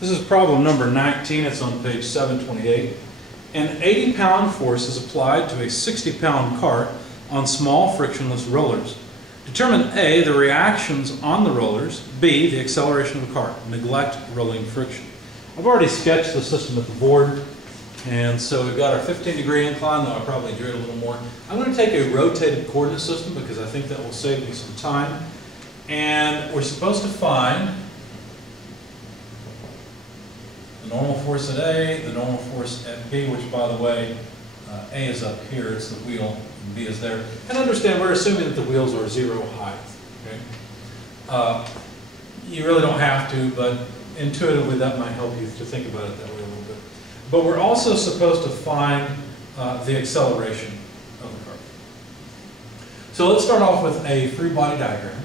This is problem number 19. It's on page 728. An 80-pound force is applied to a 60-pound cart on small frictionless rollers. Determine A, the reactions on the rollers, B, the acceleration of the cart. Neglect rolling friction. I've already sketched the system at the board, and so we've got our 15-degree incline, though I probably drew it a little more. I'm going to take a rotated coordinate system because I think that will save me some time. And we're supposed to find the normal force at A, the normal force at B, which, by the way, A is up here, it's the wheel, and B is there. And understand, we're assuming that the wheels are 0 height. Okay? You really don't have to, but intuitively that might help you to think about it that way a little bit. But we're also supposed to find the acceleration of the cart. So let's start off with a free body diagram.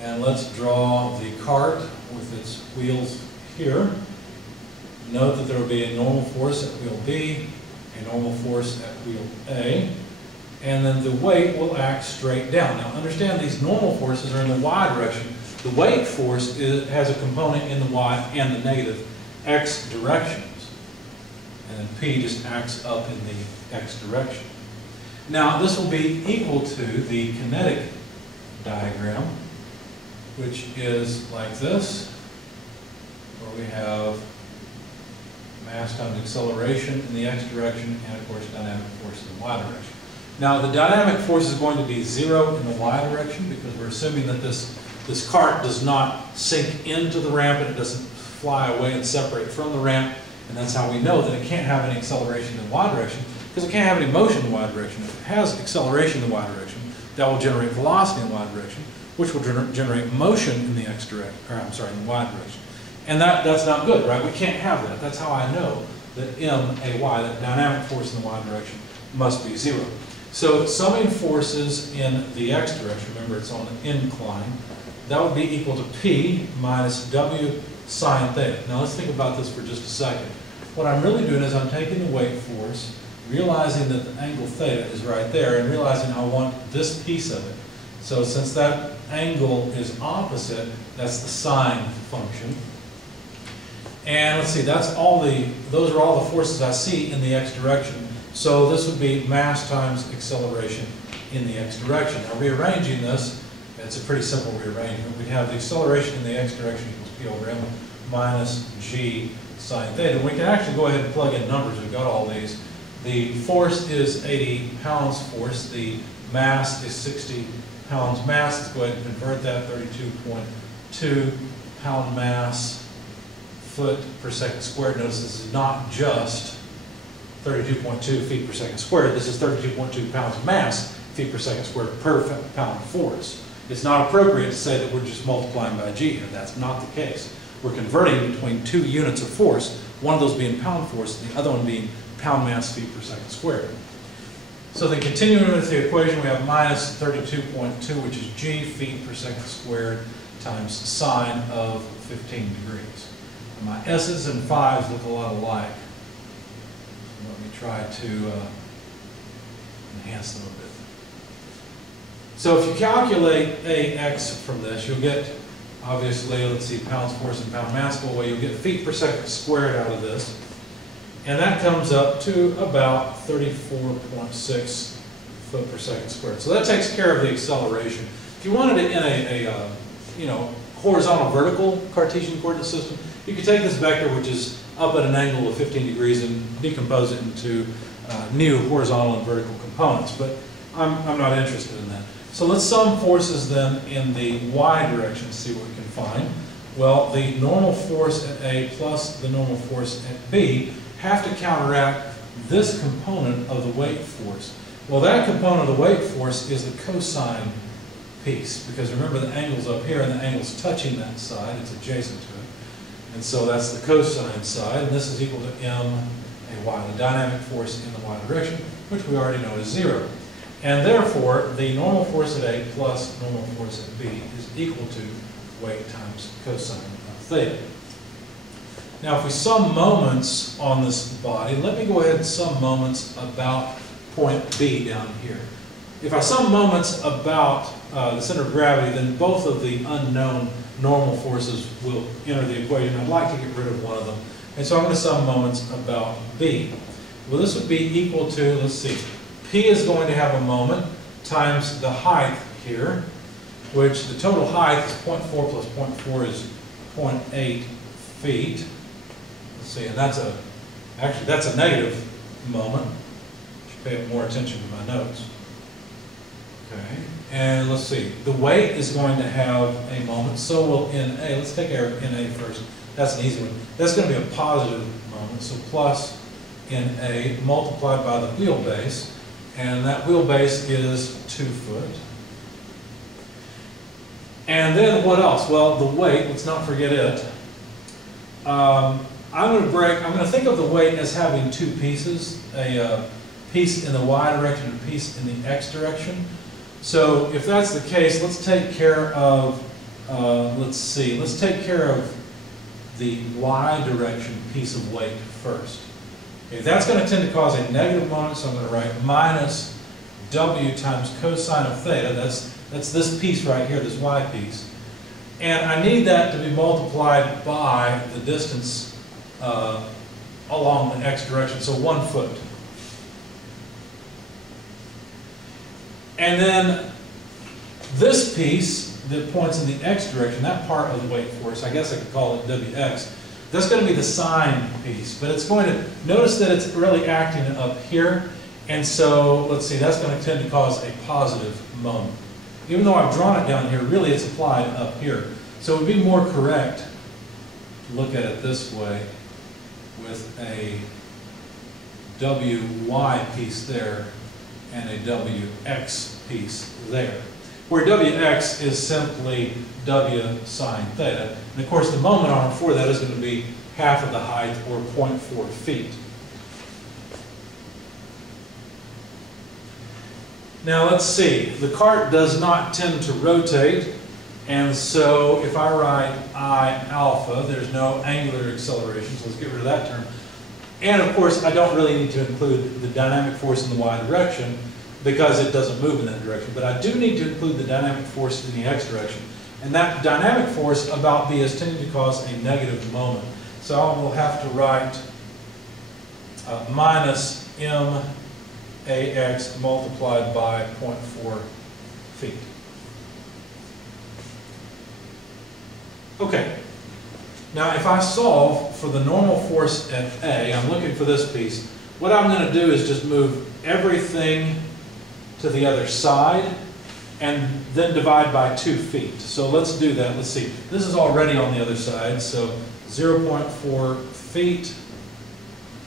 And let's draw the cart with its wheels here. Note that there will be a normal force at wheel B, a normal force at wheel A, and then the weight will act straight down. Now understand, these normal forces are in the y direction. The weight force has a component in the y and the negative x directions. And then P just acts up in the x direction. Now this will be equal to the kinetic diagram, which is like this, where we have mass times acceleration in the x direction and, of course, dynamic force in the y direction. Now, the dynamic force is going to be 0 in the y direction because we're assuming that this cart does not sink into the ramp and it doesn't fly away and separate from the ramp, and that's how we know that it can't have any acceleration in the y direction, because it can't have any motion in the y direction. If it has acceleration in the y direction, that will generate velocity in the y direction, which will generate motion in the x direction, or I'm sorry, in the y direction. And that's not good, right? We can't have that. That's how I know that MAY, that dynamic force in the y direction, must be 0. So summing forces in the x direction, remember it's on an incline, that would be equal to P minus W sine theta. Now let's think about this for just a second. What I'm really doing is I'm taking the weight force, realizing that the angle theta is right there, and realizing I want this piece of it. So since that angle is opposite, that's the sine function. And let's see, those are all the forces I see in the x direction. So this would be mass times acceleration in the x direction. Now rearranging this, it's a pretty simple rearrangement. We have the acceleration in the x direction equals P over M minus G sine theta. We can actually go ahead and plug in numbers. We've got all these. The force is 80 pounds force. The mass is 60 pounds mass. Let's go ahead and convert that. 32.2 pound mass foot per second squared. Notice this is not just 32.2 feet per second squared. This is 32.2 pounds of mass feet per second squared per pound of force. It's not appropriate to say that we're just multiplying by G here. That's not the case. We're converting between two units of force, one of those being pound force, the other one being pound mass feet per second squared. So then continuing with the equation, we have minus 32.2, which is G feet per second squared times sine of 15 degrees. And my S's and 5's look a lot alike. So let me try to enhance them a bit. So if you calculate AX from this, you'll get, obviously, let's see, pounds force and pound mass go away. You'll get feet per second squared out of this. And that comes up to about 34.6 foot per second squared. So that takes care of the acceleration. If you wanted it in a horizontal vertical Cartesian coordinate system, you could take this vector, which is up at an angle of 15 degrees, and decompose it into new horizontal and vertical components. But I'm not interested in that. So let's sum forces then in the y direction to see what we can find. Well, the normal force at A plus the normal force at B have to counteract this component of the weight force. Well, that component of the weight force is the cosine piece, because remember the angle's up here and the angle's touching that side, it's adjacent to it. And so that's the cosine side, and this is equal to MAY, the dynamic force in the y direction, which we already know is 0. And therefore, the normal force at A plus normal force at B is equal to weight times cosine of theta. Now, if we sum moments on this body, let me go ahead and sum moments about point B down here. if I sum moments about the center of gravity, then both of the unknown normal forces will enter the equation. I'd like to get rid of one of them. And so I'm going to sum moments about B. Well, this would be equal to, let's see, P is going to have a moment times the height here, which the total height is 0.4 plus 0.4 is 0.8 feet. Let's see, and that's a negative moment. Should pay more attention to my notes. Okay, and let's see, the weight is going to have a moment, so will NA. Let's take care of NA first. That's an easy one. That's going to be a positive moment, so plus NA multiplied by the wheelbase, and that wheelbase is 2 foot. And then what else? Well, the weight, let's not forget it. I'm going to think of the weight as having two pieces, a piece in the y direction and a piece in the x direction. So if that's the case, let's take care of, let's take care of the y direction piece of weight first. Okay, that's going to tend to cause a negative moment, so I'm going to write minus w times cosine of theta. That's this piece right here, this y piece. And I need that to be multiplied by the distance along the x direction, so 1 foot. And then this piece that points in the x direction, that part of the weight force, I guess I could call it Wx, that's going to be the sine piece. But it's going to, notice that it's really acting up here. And so, let's see, that's going to tend to cause a positive moment. Even though I've drawn it down here, really it's applied up here. So it would be more correct to look at it this way with a Wy piece there and a Wx piece there. Where Wx is simply W sine theta. And of course the moment arm for that is going to be half of the height, or 0.4 feet. Now let's see, the cart does not tend to rotate, and so if I write I alpha, there's no angular acceleration, so let's get rid of that term. And of course I don't really need to include the dynamic force in the y direction because it doesn't move in that direction, but I do need to include the dynamic force in the x direction. And that dynamic force about B is tending to cause a negative moment. So I will have to write minus MAX multiplied by 0.4 feet. Okay, now if I solve for the normal force at A, I'm looking for this piece. What I'm going to do is just move everything to the other side and then divide by 2 feet. So let's do that. Let's see. This is already on the other side, so 0.4 feet.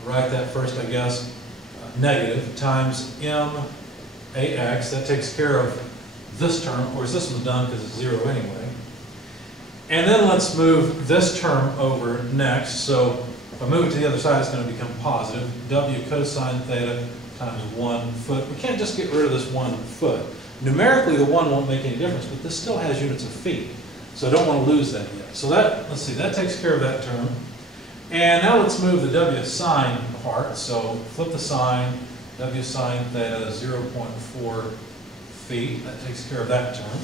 Write that first, I guess. Negative times MAX. That takes care of this term. Of course, this was done because it's 0 anyway. And then let's move this term over next. So if I move it to the other side, it's going to become positive. W cosine theta times 1 foot. We can't just get rid of this 1 foot. Numerically, the 1 won't make any difference, but this still has units of feet. So I don't want to lose that yet. So that, let's see, that takes care of that term. And now let's move the W sine part. So flip the sine, W sine theta 0.4 feet. That takes care of that term.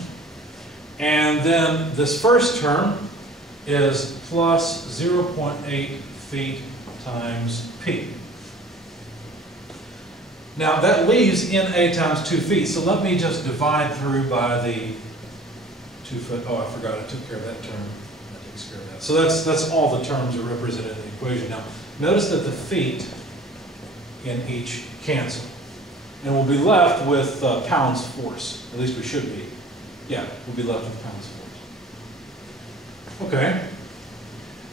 And then this first term is plus 0.8 feet times P. Now that leaves NA times 2 feet. So let me just divide through by the 2 foot. Oh, I forgot I took care of that term. That takes care of that. So that's all the terms are represented in the equation. Now notice that the feet in each cancel. And we'll be left with pounds force. At least we should be. Yeah, we'll be left with pounds force. Okay.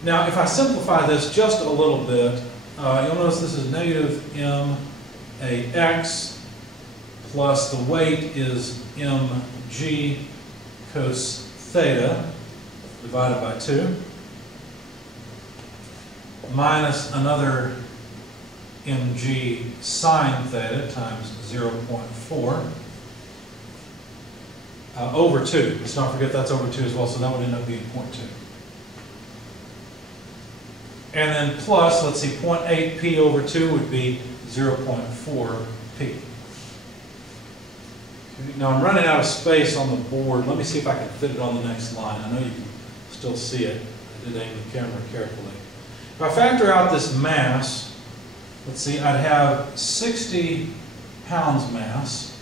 Now if I simplify this just a little bit, you'll notice this is negative MAX plus the weight is mg cos theta divided by 2 minus another mg sine theta times 0.4 over 2. Let's not forget that's over 2 as well, so that would end up being 0.2. And then plus, let's see, 0.8 p over 2 would be 0.4 p. Now I'm running out of space on the board. Let me see if I can fit it on the next line. I know you can still see it. I did aim the camera carefully. If I factor out this mass, let's see, I'd have 60 pounds mass,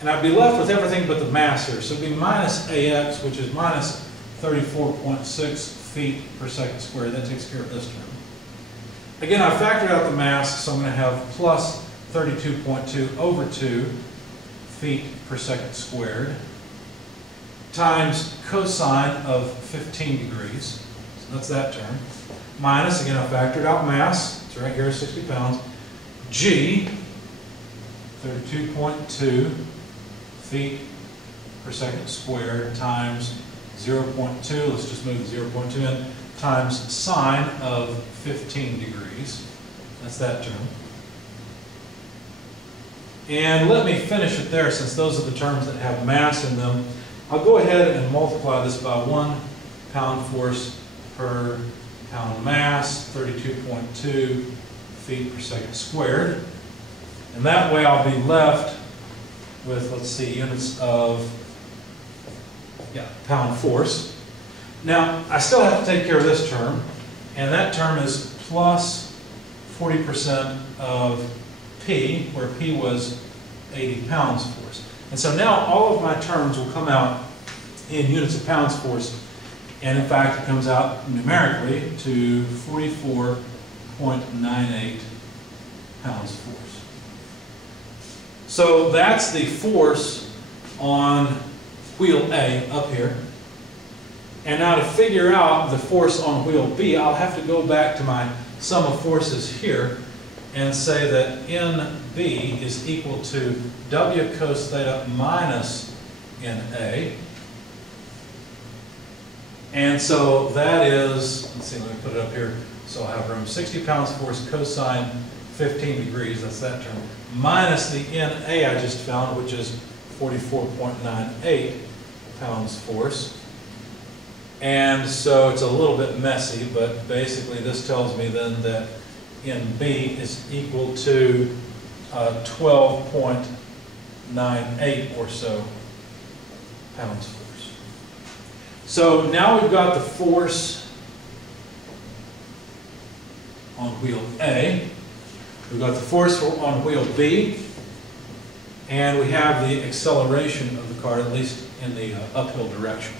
and I'd be left with everything but the mass here. So it'd be minus AX, which is minus 34.6 feet per second squared. That takes care of this term. Again, I factored out the mass, so I'm going to have plus 32.2 over 2 feet per second squared times cosine of 15 degrees. So that's that term. Minus, again, I factored out mass. It's right here, 60 pounds. G, 32.2 feet per second squared times 0.2, let's just move the 0.2 in, times sine of 15 degrees. That's that term. And let me finish it there, since those are the terms that have mass in them. I'll go ahead and multiply this by 1 pound force per pound mass, 32.2 feet per second squared. And that way I'll be left with, let's see, units of pound force. Now, I still have to take care of this term, and that term is plus 40% of P, where P was 80 pounds force. And so now all of my terms will come out in units of pounds force, and in fact it comes out numerically to 44.98 pounds force. So that's the force on wheel A up here. And now to figure out the force on wheel B, I'll have to go back to my sum of forces here and say that NB is equal to W cos theta minus NA. And so that is, let's see, let me put it up here so I'll have room. 60 pounds force cosine 15 degrees, that's that term, minus the NA I just found, which is 44.98 pounds force. And so it's a little bit messy, but basically this tells me then that NB is equal to 12.98 or so pounds force. So now we've got the force on wheel A, we've got the force on wheel B, and we have the acceleration of the car, at least in the uphill direction.